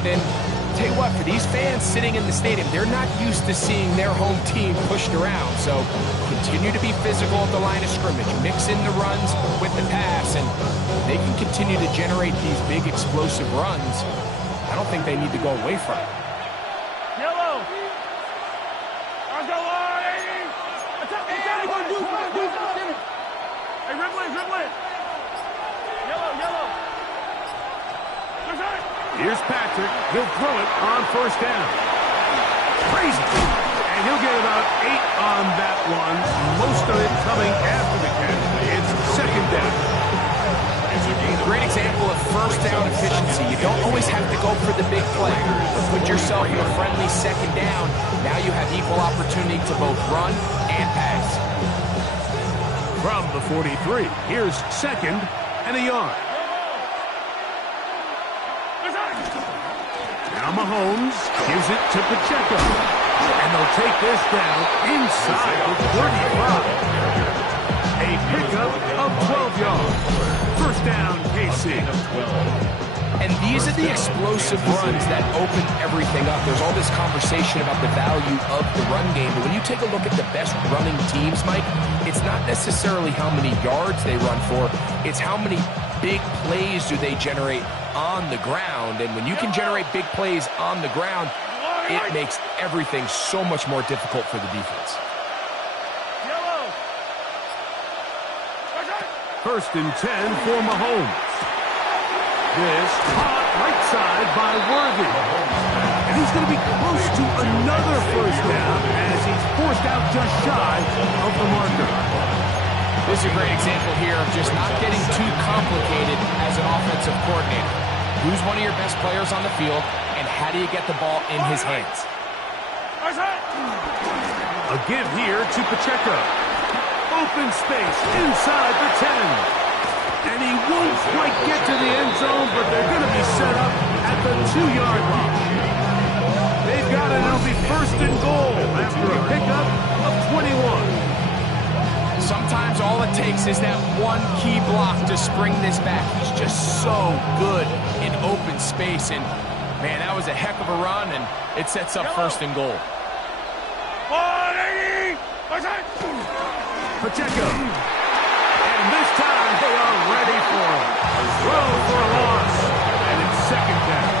ground. And tell you what, for these fans sitting in the stadium, they're not used to seeing their home team pushed around. So continue to be physical at the line of scrimmage. Mix in the runs with the pass, and they can continue to generate these big explosive runs. I don't think they need to go away from it. Yellow. Hey, dribble it. Yellow. Here's Patrick. He'll throw it on first down. Crazy. And he'll get about 8 on that one. Most of it coming after the catch. It's second down. Great example of first down efficiency. You don't always have to go for the big play. But put yourself in a friendly second down. Now you have equal opportunity to both run and pass. From the 43, here's second and a yard. Now Mahomes gives it to Pacheco. And they'll take this down inside the 35. A pickup of 12 yards. First down, KC. And these are the explosive runs that open everything up. There's all this conversation about the value of the run game, but when you take a look at the best running teams, Mike, it's not necessarily how many yards they run for, it's how many big plays do they generate on the ground. And when you can generate big plays on the ground, it makes everything so much more difficult for the defense. First and 10 for Mahomes. This caught right side by Worthy. And he's going to be close to another first down as he's forced out just shy of the marker. This is a great example here of just not getting too complicated as an offensive coordinator. Who's one of your best players on the field, and how do you get the ball in his hands? A give here to Pacheco. Open space inside the 10. And he won't quite get to the end zone, but they're going to be set up at the 2-yard line. They've got it. It'll be first and goal after a pickup of 21. Sometimes all it takes is that one key block to spring this back. He's just so good in open space. And, man, that was a heck of a run, and it sets up first and goal. Pacheco. And this time they are ready for him. Throw for a loss. And it's second down.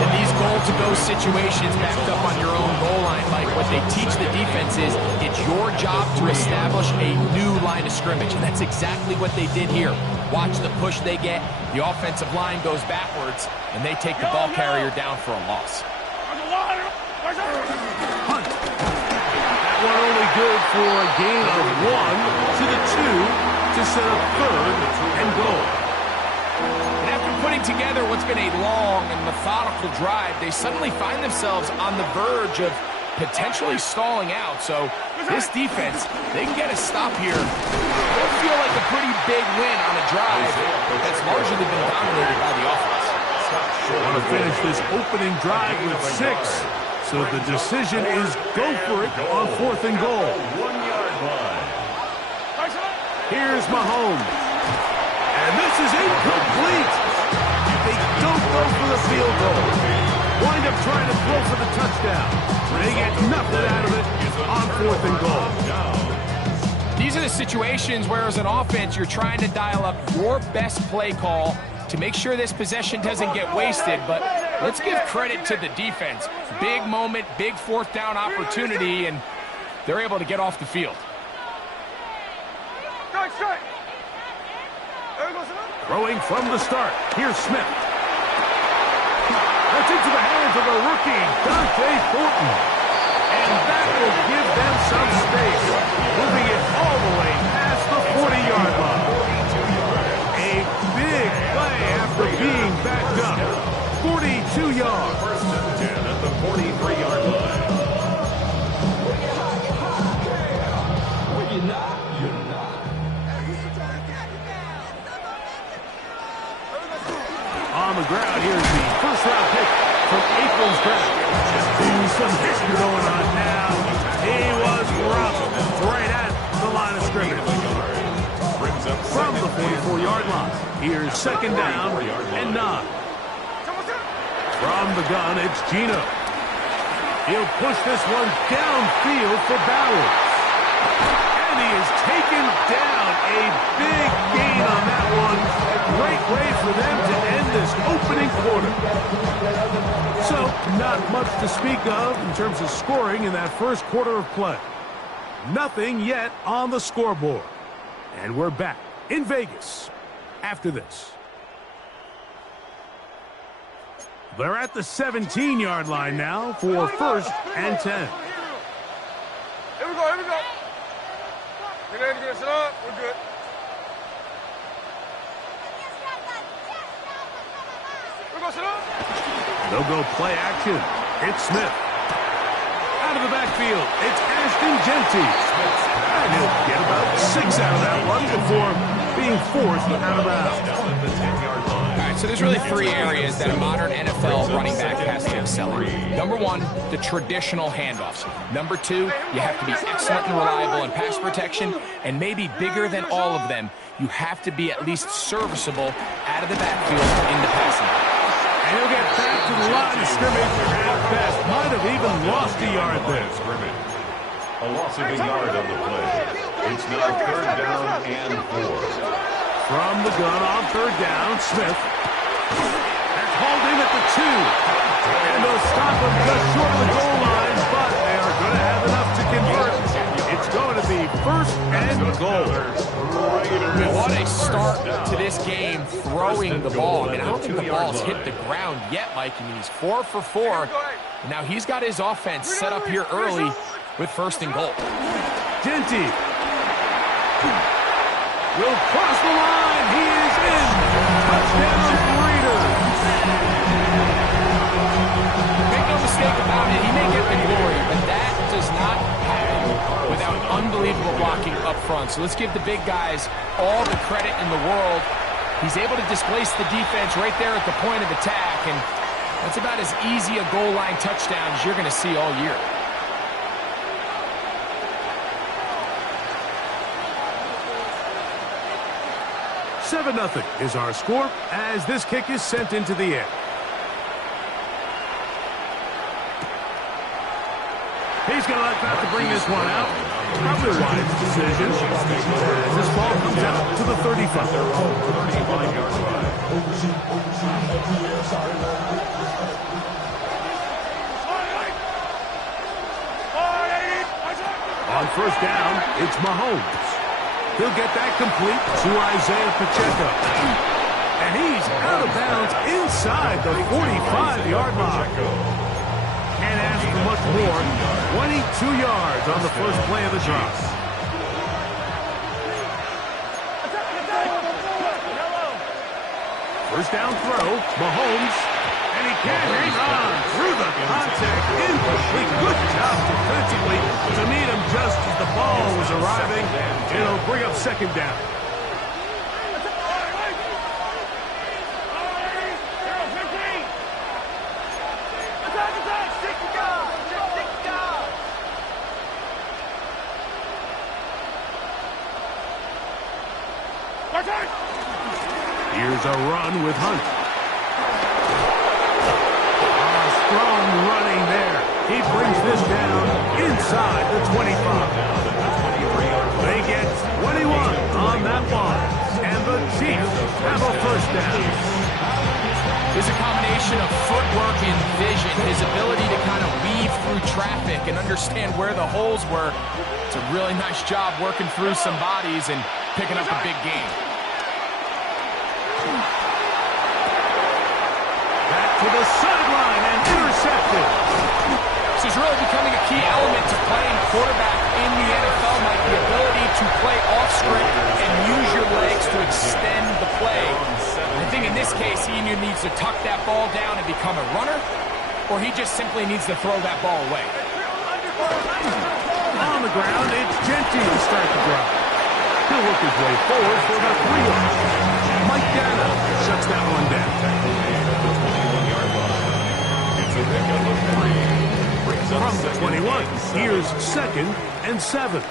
In these goal-to-go situations backed up on your own goal line, Mike, what they teach the defense is it's your job to establish a new line of scrimmage. And that's exactly what they did here. Watch the push they get. The offensive line goes backwards, and they take the ball carrier down for a loss. Hunt. That one only good for a gain of 1 to the 2 to set up third and goal. And after putting together what's been a long and methodical drive, they suddenly find themselves on the verge of potentially stalling out. So this defense, they can get a stop here. It'll feel like a pretty big win on a drive that's largely been dominated by the offense. Want to finish this opening drive with 6. So the decision is go for it on fourth and goal. 1-yard line. Here's Mahomes. And this is incomplete. They don't go for the field goal. Wind up trying to throw for the touchdown. They get nothing out of it on fourth and goal. These are the situations where as an offense you're trying to dial up your best play call to make sure this possession doesn't get wasted, but let's give credit to the defense. Big moment, big fourth down opportunity, and they're able to get off the field. Throwing from the start. Here's Smith. That's into the hands of the rookie, Dante Thornton. And that will give them some space, moving it all the way past the 40-yard line. A big play after being backed up. 42 yards. First and 10 at the 43-yard line. On the ground, here's the first-round pick from April's draft. Some history going on now. He was rough right at the line of scrimmage. From the 44-yard line, here's second down and 9. From the gun, it's Gino. He'll push this one downfield for Bowers. And he is taken down. A big gain on that one. A great way for them to end this opening quarter. So, not much to speak of in terms of scoring in that first quarter of play. Nothing yet on the scoreboard. And we're back in Vegas after this. They're at the 17-yard line now for 1st and 10. Here we go, here we go. Get ready to get set up. We're good. We're going to sit up. They'll go play action. It's Smith. Out of the backfield, it's Ashton Jeanty. And he'll get about 6 out of that one before being forced out of bounds. All right, so there's really 3 areas that a modern NFL running back has to excel in. Number 1, the traditional handoffs. Number 2, you have to be excellent and reliable in pass protection. And maybe bigger than all of them, you have to be at least serviceable out of the backfield in the passing game. And he'll get back to the line of scrimmage at best. Might have even lost a yard there. A loss of a yard on the play. It's now 3rd down and 4. From the gun on 3rd down, Smith. That's hauled in at the 2. And they'll stop him just short of the goal line, but they are going to have enough to convert. It's going to be 1st and goal. What a start to this game throwing the ball. I mean, I don't think the ball's hit the ground yet, Mike. I mean, he's 4 for 4. Now he's got his offense set up here early with 1st and goal. Jeanty will cross the line. He is in. Touchdown, Raiders. Make no mistake about it, he may get the glory, but that does not happen without unbelievable blocking up front. So let's give the big guys all the credit in the world. He's able to displace the defense right there at the point of attack, and that's about as easy a goal line touchdown as you're going to see all year. Seven 0 is our score as this kick is sent into the air. He's going to let that to bring this one out. Probably a wise decision. As this ball comes out to the 35. On 1st down, it's Mahomes. He'll get that complete to Isaiah Pacheco. And he's out of bounds inside the 45-yard line. Can't ask for much more. 22 yards on the first play of the drive. First down throw, Mahomes. And he can't hang on through the contact. Incomplete. Good job defensively to meet him just as the ball was arriving. It'll bring up 2nd down. Here's a run with Hunt. Strong running there. He brings this down inside the 25. They get 21 on that ball. And the Chiefs have a 1st down. There's a combination of footwork and vision, his ability to kind of weave through traffic and understand where the holes were. It's a really nice job working through some bodies and picking up a big game. Back to the sideline and intercepted. This is really becoming a key element to playing quarterback in the NFL, Mike. The ability to play off script and use your legs to extend the play. I think in this case, he either needs to tuck that ball down and become a runner, or he just simply needs to throw that ball away. On the ground, it's Jeanty to start the drive. He'll work his way forward for the 3-yard. Mike Danna shuts that one down. From the 21, here's 2nd and 7.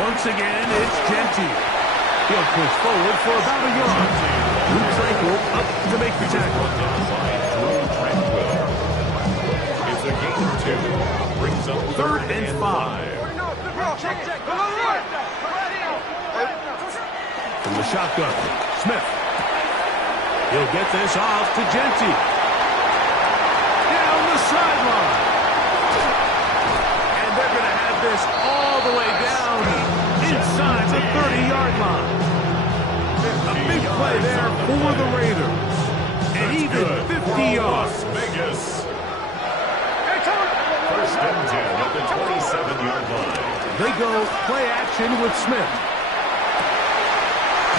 Once again, it's Gentile. He'll push forward for about a yard. Luke Tranquil up to make the tackle. It's a gain of 2. Brings up 3rd and 5. From the shotgun, Smith. He'll get this off to Gentile. Down the sideline. And they're going to have this all the way down inside the 30-yard line. A big play there for the Raiders. And even 50 yards. Vegas. First and 10 at the 27-yard line. They go play action with Smith.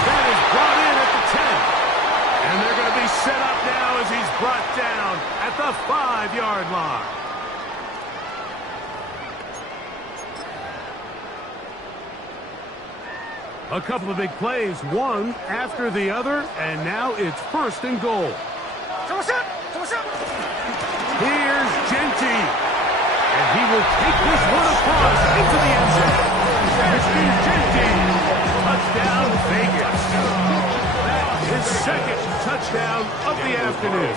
That is brought in at the 10. And they're going to be set up now as he's brought down at the 5-yard line. A couple of big plays, one after the other, and now it's 1st and goal. Here's Gentile. And he will take this one across into the end zone. There's Gentile. Touchdown, Vegas. That is 2nd touchdown of the afternoon.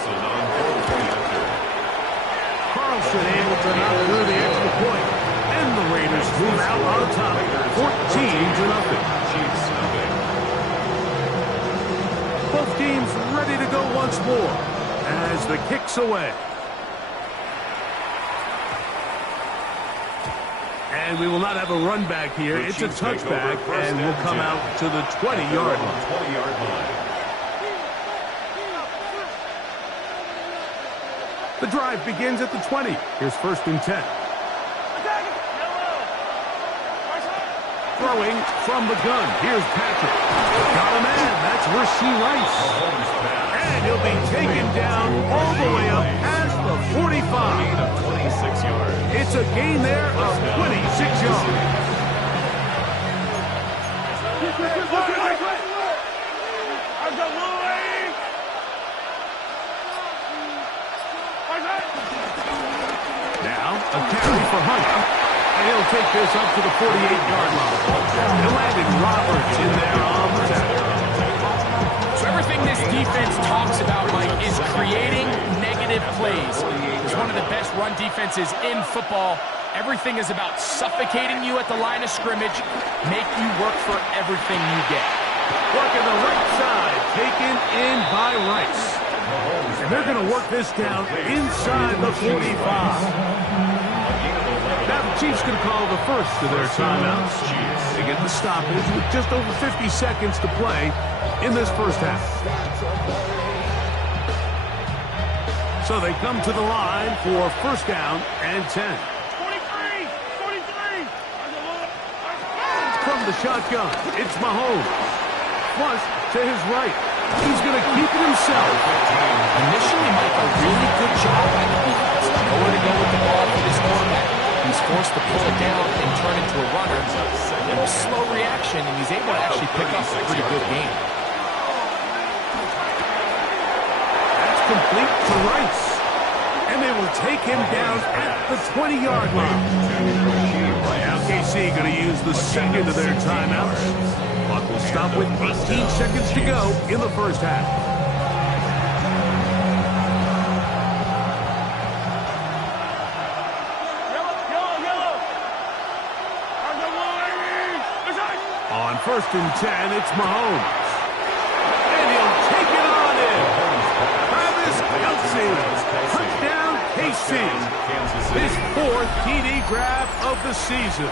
Carlson able to knock through the extra point. And the Raiders move out on top, 14-0. Both teams ready to go once more as the kick's away. And we will not have a run back here. It's a touchback, and we'll come out to the 20-yard line. The drive begins at the 20. Here's 1st and 10. Throwing from the gun. Here's Patrick. Got a man. That's Rashee Rice. And he'll be taken down all the way up past the 45. It's a gain there of 26 yards. Now, a carry for Hunt. And he'll take this up to the 48-yard line. And landing Roberts in there on the tackle. So everything this defense talks about, Mike, is creating negative plays. It's one of the best run defenses in football. Everything is about suffocating you at the line of scrimmage, make you work for everything you get. Working the right side, taken in by Rice. And they're going to work this down inside the 45. Now the Chiefs going to call the first of their timeouts. They get the stoppage with just over 50 seconds to play in this first half. So they come to the line for 1st down and 10. 43! From the shotgun, it's Mahomes. Flush to his right. He's going to keep it himself. Initially, Mike, a really good job by the defense. Nowhere to go with the ball for this quarterback. He's forced to pull it down and turn into a runner. A little slow reaction, and he's able to actually pick up a pretty good game. That's complete to Rice. And they will take him down at the 20-yard line. Now KC going to use the 2nd of their timeouts. Clock will stop with 18 seconds to go in the first half. On 1st and 10, it's Mahomes. And he'll take it on in. Travis Kelce. Touchdown, KC. His 4th TD grab of the season.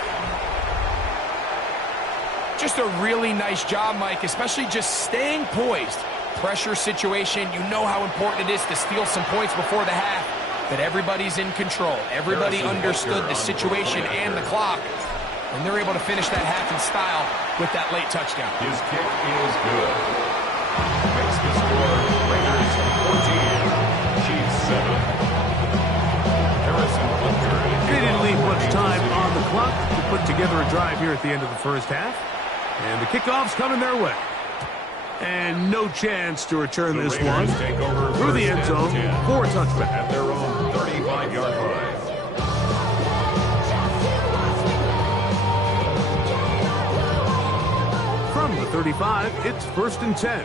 Just a really nice job, Mike, especially just staying poised. Pressure situation, you know how important it is to steal some points before the half, but everybody's in control. Everybody understood the situation and the clock, and they're able to finish that half in style with that late touchdown. His kick is good. Makes the score Raiders 14, Chiefs 7. Harrison Butker. They didn't leave much time on the clock to put together a drive here at the end of the first half. And the kickoff's coming their way. And no chance to return this one through the end zone for a touchback. At their own 35-yard line. 35, it's 1st and 10.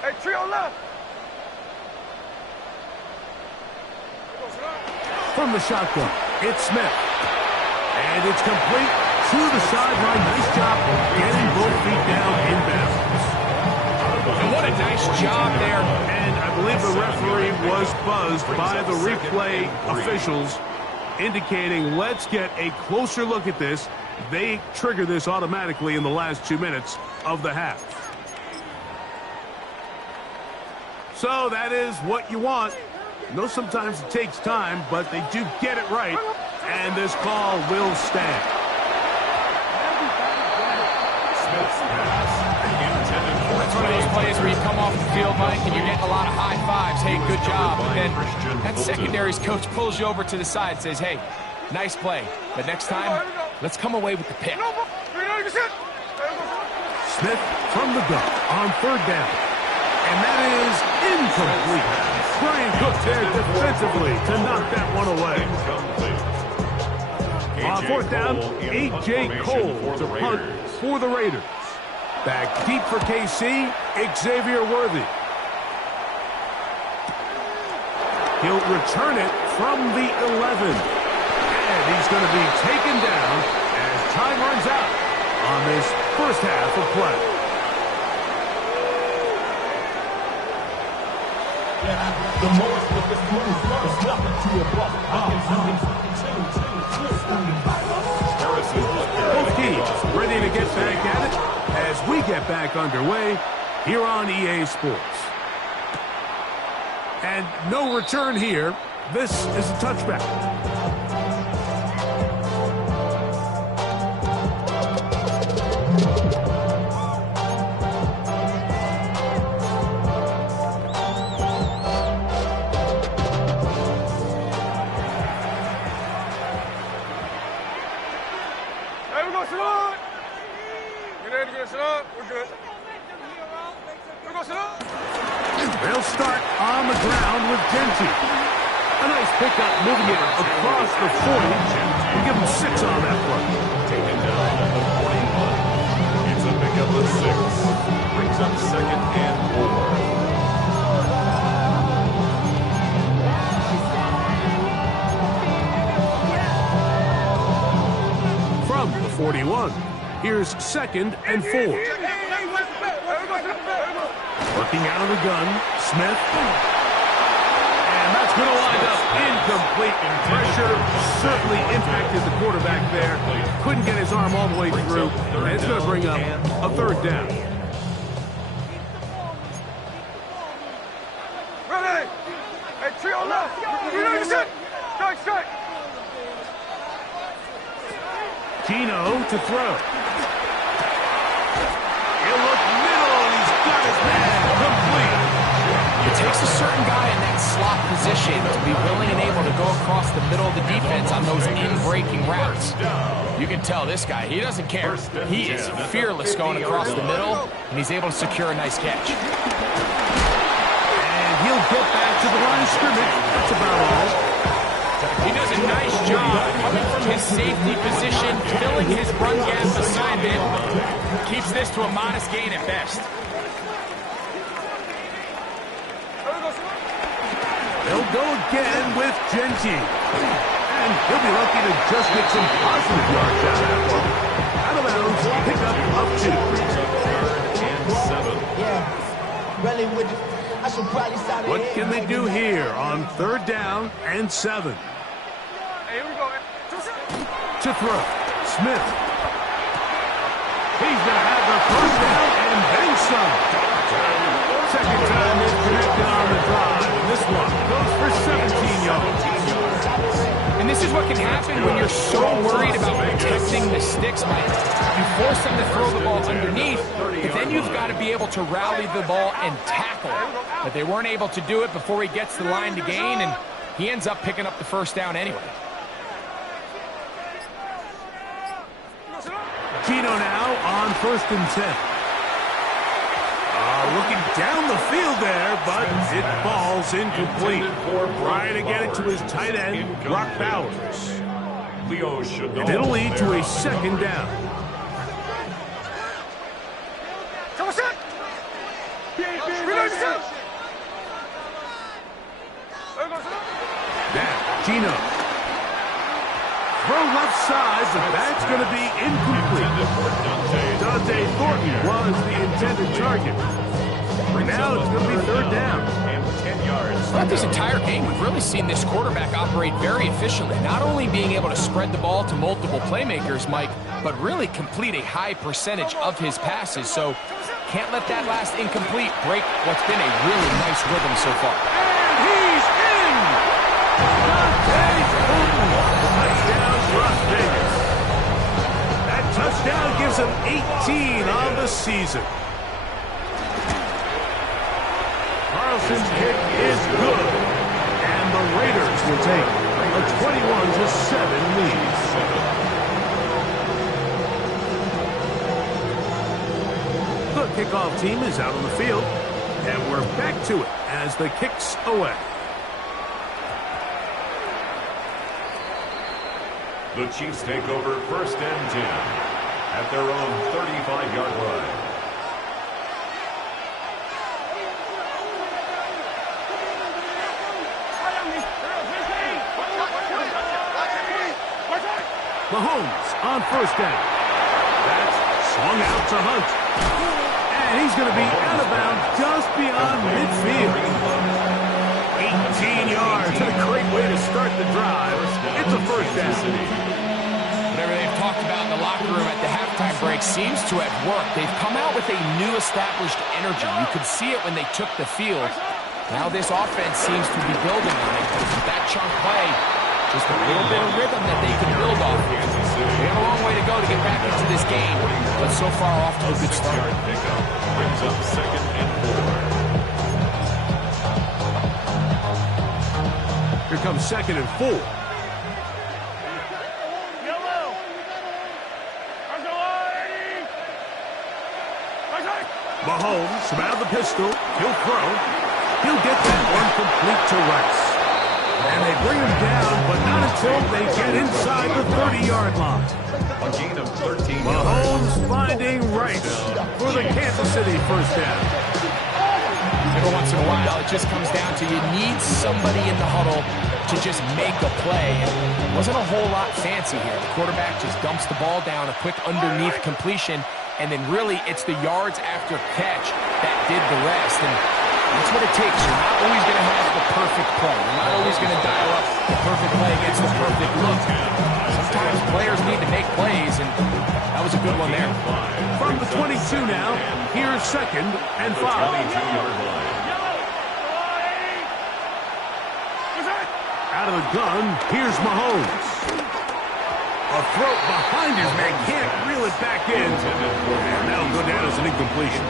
Hey, trio left. From the shotgun, it's Smith. And it's complete to the sideline. Nice job getting both feet down inbounds. And what a nice job there. And I believe the referee was buzzed by the replay officials, indicating let's get a closer look at this. They trigger this automatically in the last 2 minutes of the half. So that is what you want. I know sometimes it takes time, but they do get it right, and this call will stand. That's one of those plays where you come off the field, Mike, and you're getting a lot of high fives. Hey, good job. And then that secondary's coach pulls you over to the side and says, hey, nice play. But next time, let's come away with the pick. Smith from the gun on 3rd down. And that is incomplete. Brian Cook there defensively to knock that one away. On 4th down, A.J. Cole to punt for the Raiders. Back deep for KC, Xavier Worthy. He'll return it from the 11. And he's going to be taken down as time runs out on this first half of play. Both teams ready to get back at it as we get back underway here on EA Sports. And no return here. This is a touchback. They'll start on the ground with Genty. A nice pickup, moving it across the 40. We'll give him 6 on that one. Taken down at the 41. It's a pickup of 6. Brings up 2nd and 4. From the 41, here's 2nd and 4. Working out of the gun, Smith. And that's going to wind up incomplete. Pressure certainly impacted the quarterback there. Couldn't get his arm all the way through. And it's going to bring up a 3rd down. Ready? Hey, trio left. Strike. Gino to throw. He'll look middle, and he's got his man complete. It takes a certain guy in that slot position to be willing and able to go across the middle of the defense on those in-breaking routes. You can tell this guy, he doesn't care. He is fearless going across the middle, and he's able to secure a nice catch. And he'll get back to the line of scrimmage. That's about all. He does a nice job coming from his safety position, filling his run gap assignment. Keeps this to a modest gain at best. They'll go again with Genty. And he'll be lucky to just get some positive yards out of that one. Out of bounds, pick up 2. What can they do here on 3rd down and 7? Hey, here we go. To throw, Smith. He's going to have the 1st down and then some. 2nd time is connected on the drive. And this one goes for 17 yards. And this is what can happen when you're so worried about protecting the sticks, Mike. You force them to throw the ball underneath, but then you've got to be able to rally the ball and tackle it. But they weren't able to do it before he gets the line to gain, and he ends up picking up the 1st down anyway. Gino now on 1st and 10. Looking down the field there, but it falls incomplete. Trying to get it to his tight end, Brock Bowers. And it'll lead to a second down. Now, Gino. Throw left side, but that's going to be incomplete. Dante Thornton was the intended target. Now it's going to be third down. Throughout this entire game, we've really seen this quarterback operate very efficiently, not only being able to spread the ball to multiple playmakers, Mike, but really complete a high percentage of his passes. So can't let that last incomplete break what's been a really nice rhythm so far. And he's in! Dante Thornton, touchdown Las Vegas. That touchdown gives him 18 on the season. Carlson's kick is good, and the Raiders will take a 21-7 lead. The kickoff team is out on the field, and we're back to it as the kick's away. The Chiefs take over 1st and 10 at their own 35-yard line. Mahomes on 1st down. That's swung out to Hunt. And he's going to be out of bounds just beyond midfield. 18 yards. A great way to start the drive. It's a 1st down. Whatever they've talked about in the locker room at the halftime break seems to have worked. They've come out with a new established energy. You could see it when they took the field. Now this offense seems to be building on it. That chunk play, just a little bit of rhythm that they can build off here. They have a long way to go to get back into this game, but so far off to a good start. Brings up 2nd and 4. Here comes 2nd and 4. Mahomes from out of the pistol. He'll throw. He'll get that one complete to Rice. And they bring him down, but not until they get inside the 30-yard line. A gain of 13 yards. Mahomes finding Rice for the Kansas City 1st down. Every once in a while, it just comes down to you need somebody in the huddle to just make a play. And it wasn't a whole lot fancy here. The quarterback just dumps the ball down, a quick underneath completion, and then really it's the yards after catch that did the rest. And that's what it takes. You're not always going to have the perfect play. You're not always going to dial up the perfect play against the perfect look. Sometimes players need to make plays, and that was a good one there. From the 22 now, here's 2nd and 5. 22-yard line. Out of the gun, here's Mahomes. A throw behind his man, can't reel it back in. And that'll go down as an incompletion.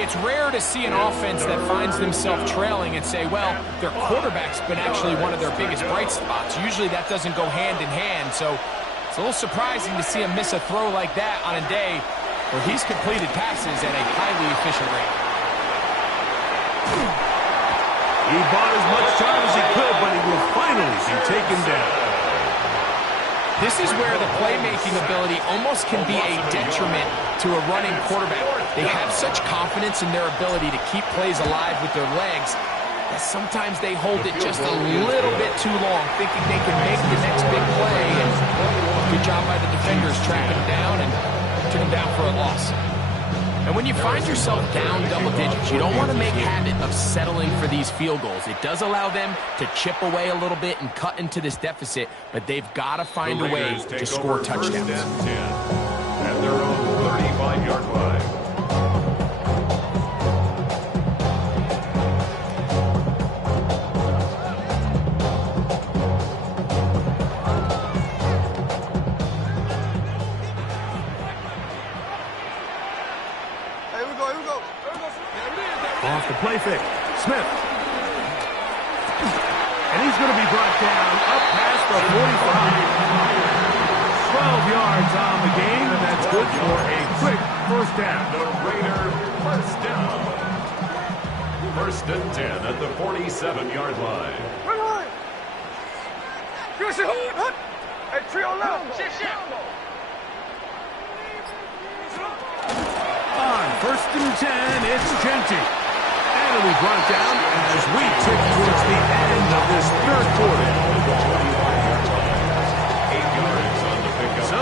It's rare to see an offense that finds themselves trailing and say, well, their quarterback's been actually one of their biggest bright spots. Usually that doesn't go hand in hand, so it's a little surprising to see him miss a throw like that on a day where he's completed passes at a highly efficient rate. He bought as much time as he could, but he will finally be taken down. This is where the playmaking ability almost can be a detriment to a running quarterback. They have such confidence in their ability to keep plays alive with their legs that sometimes they hold it just a little bit too long, thinking they can make the next big play. And good job by the defenders tracking him down and took him down for a loss. And when you find yourself down double digits, you don't want to make habit of settling for these field goals. It does allow them to chip away a little bit and cut into this deficit, but they've got to find a way to score touchdowns. 1st and 10 at their own 35-yard line. Off the play fake. Smith. And he's going to be brought down up past the 45. 12 yards on the game, and that's good for a quick first down. The Raider first down. First and 10 at the 47-yard line. Hey, trio left. On first and 10, it's Genty. And we brought it down as we tick towards the end of this third quarter. 8 yards on the pickup. So,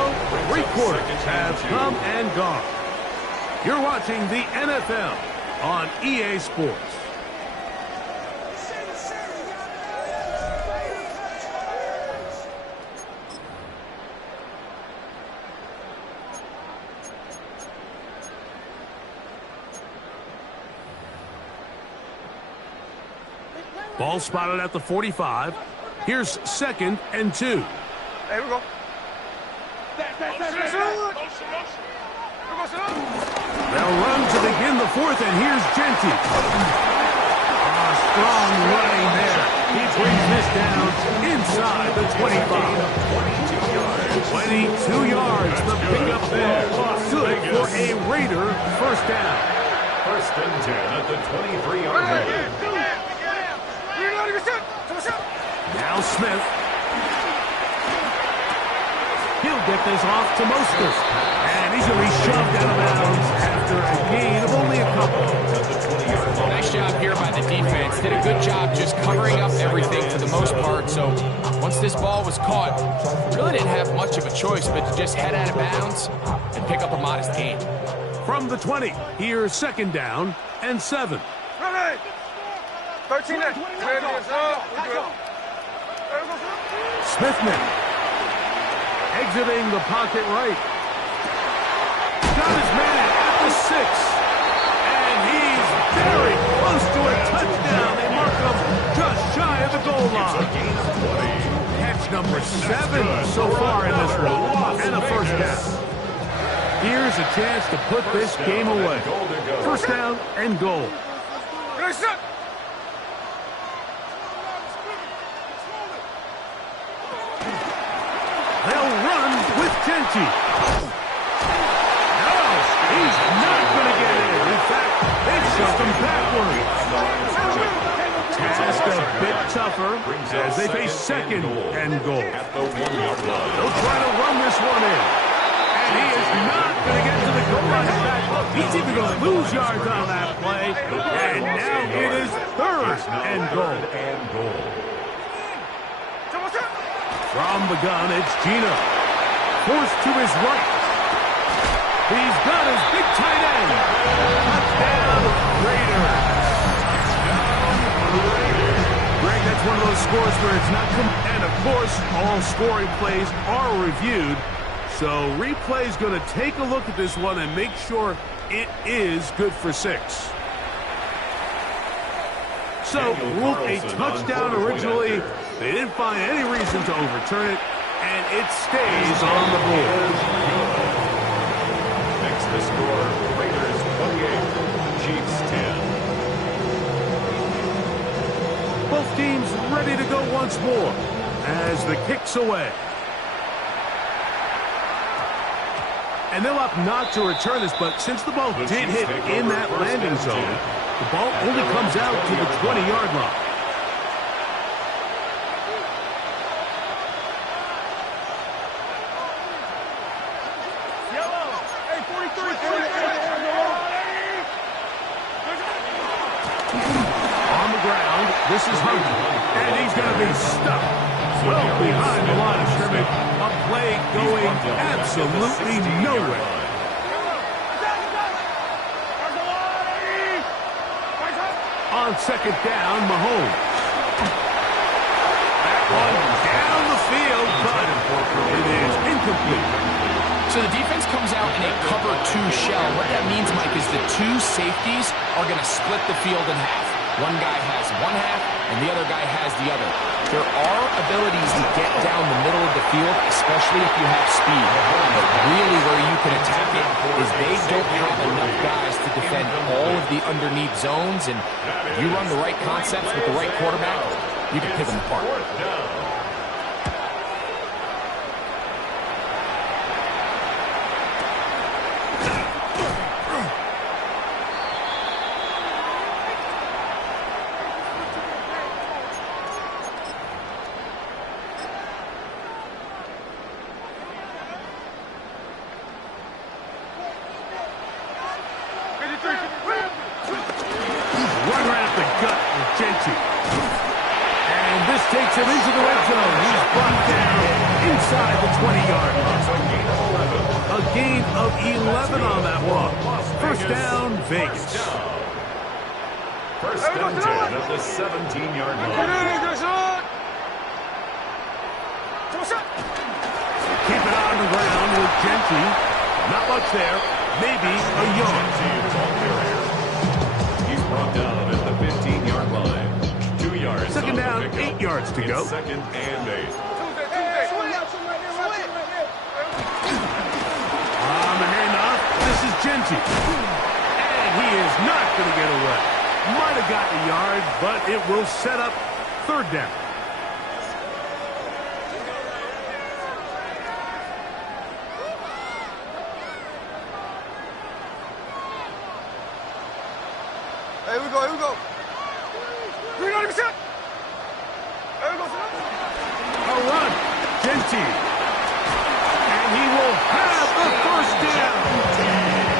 3 quarters have come and gone. You're watching the NFL on EA Sports. Ball spotted at the 45. Here's 2nd and 2. Hey, we go. They'll run to begin the 4th, and here's Genty. Strong running there. He brings this down inside the 25. 22 yards, the pickup there. Good for a Raider first down. First and 10 at the 23-yard line. Now Smith. He'll get this off to Mostert. And he's going to be shoved out of bounds after a gain of only a couple. Nice job here by the defense. Did a good job just covering up everything for the most part. So once this ball was caught, really didn't have much of a choice but to just head out of bounds and pick up a modest gain. From the 20, here's 2nd down and 7. 13 next. Smithman exiting the pocket right. Got his man at the 6. And he's very close to a touchdown. They mark him just shy of the goal line. Catch number 7 so far in this one. And a first down. Here's a chance to put this game away. First down and goal. They'll run with Genty. No, he's not going to get in. In fact, they've shoved him backward. Task a bit tougher as they face 2nd and goal. They'll try to run this one in. And he is not going to get to the goal line. In fact, he's even going to lose yards on that play. And now it is 3rd and goal. From the gun, it's Gino. Forced to his right. He's got his big tight end. Touchdown, Raiders. Greg, that's one of those scores where it's not... And, of course, all scoring plays are reviewed. So replay's going to take a look at this one and make sure it is good for 6. So, ruled a touchdown originally. They didn't find any reason to overturn it, and it stays on the board. Next the score, Raiders 28, Chiefs 10. Both teams ready to go once more as the kick's away. And they'll opt not to return this, but since the ball did hit in that landing zone, the ball only comes out to the 20-yard line. On the ground, this is Hunter, and he's going to be stuck well behind the line of scrimmage. A play going absolutely nowhere. On 2nd down, Mahomes. That one down the field, but it is incomplete. So the defense comes out in a cover 2 shell. What that means, Mike, is the 2 safeties are going to split the field in half. One guy has one half, and the other guy has the other. There are abilities to get down the middle of the field, especially if you have speed. But really where you can attack it is they don't have enough guys to defend all of the underneath zones. And if you run the right concepts with the right quarterback, you can pick them apart. him into the red zone. He's brought down inside the 20-yard line. A gain of 11 on that one. First down, Vegas. First and 10 at the 17-yard line. Keep it on the ground with Gentry. Not much there. Maybe a yard. He's brought down at the 15-yard line. 2 yards. Second down, 8 yards to go. Second and 8. On the handoff, this is Gentry. And he is not going to get away. Might have gotten a yard, but it will set up third down. Here we go, here we go. 300%. Here we go, sir. A run. Gentry. And he will have the first down.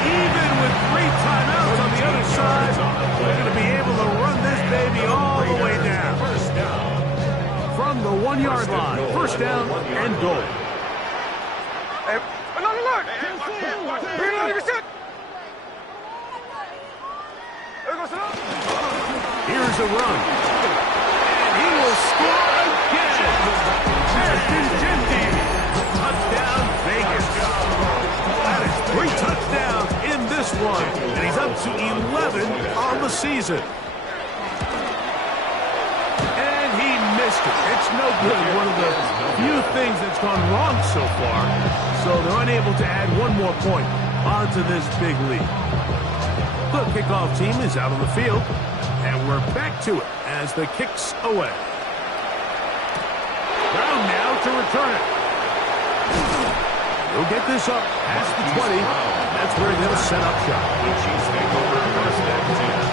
Even with 3 timeouts on the other side, they're going to be able to run this baby all the way down. From the 1-yard line. First down and goal. Hey, another line. 300%. Here's a run. And he will score again. Justin Gentry. Touchdown, Vegas. That is 3 touchdowns in this one. And he's up to 11 on the season. And he missed it. It's no good. One of the few things that's gone wrong so far. So they're unable to add one more point onto this big lead. The kickoff team is out on the field, and we're back to it as the kick's away. Brown now to return it. He'll get this up past the 20. That's where he'll set up shop. The Chiefs take over first and 10.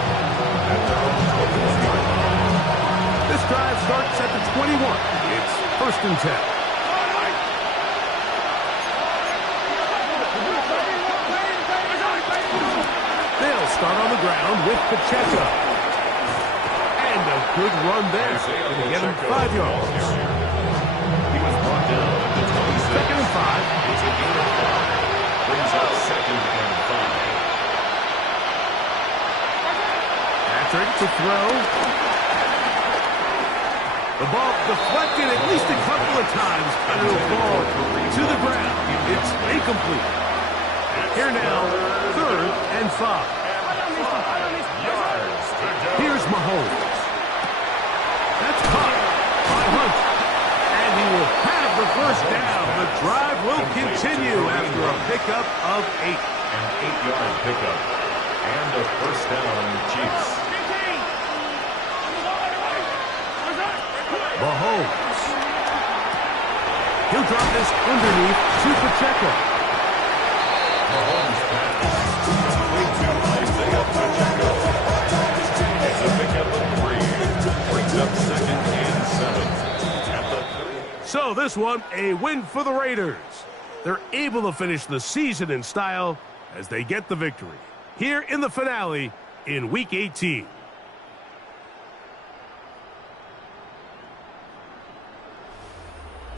This drive starts at the 21. It's first and 10. They'll start on the ground with Pacheco. And a good run there. Going to get him 5 yards. He was brought down at the 26. Second and 5. It's a gain of 5. Brings up second and 5. Patrick to throw. The ball deflected at least a couple of times, and it'll fall to the ground. It's incomplete. Here now, third and 5. Here's Mahomes. That's caught by Hunt. And he will have the first down. The drive will continue after a pickup of 8. An 8-yard pickup. And a first down, Chiefs. Mahomes. He'll drop this underneath to Pacheco. Mahomes pass. Complete to Isaiah Pacheco. It's a pickup of 3. Brings up second and 7. At the So this one, a win for the Raiders. They're able to finish the season in style as they get the victory here in the finale in Week 18.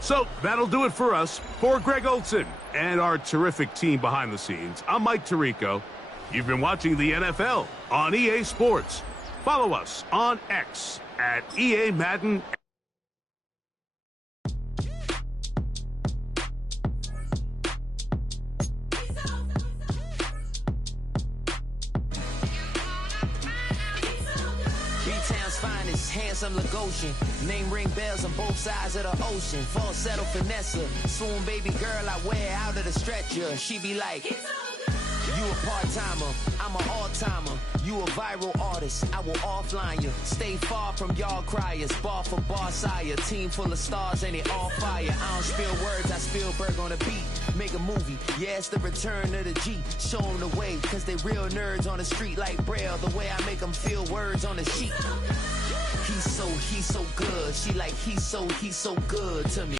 So that'll do it for us. For Greg Olson and our terrific team behind the scenes, I'm Mike Tirico. You've been watching the NFL on EA Sports. Follow us on X at EA Madden. Finest, handsome Lagosian. Name ring bells on both sides of the ocean. Falsetto Vanessa, swoon baby girl I wear out of the stretcher. She be like, you a part-timer, I'm an all-timer. You a viral artist, I will offline you. Stay far from y'all criers, bar for bar sire. Team full of stars and it all fire. I don't spill words, I spill Berg on the beat. Make a movie, yeah, it's the return of the G. Show them the way, cause they real nerds on the street like Braille. The way I make them feel words on the sheet. He's so good. She like, he's so good to me.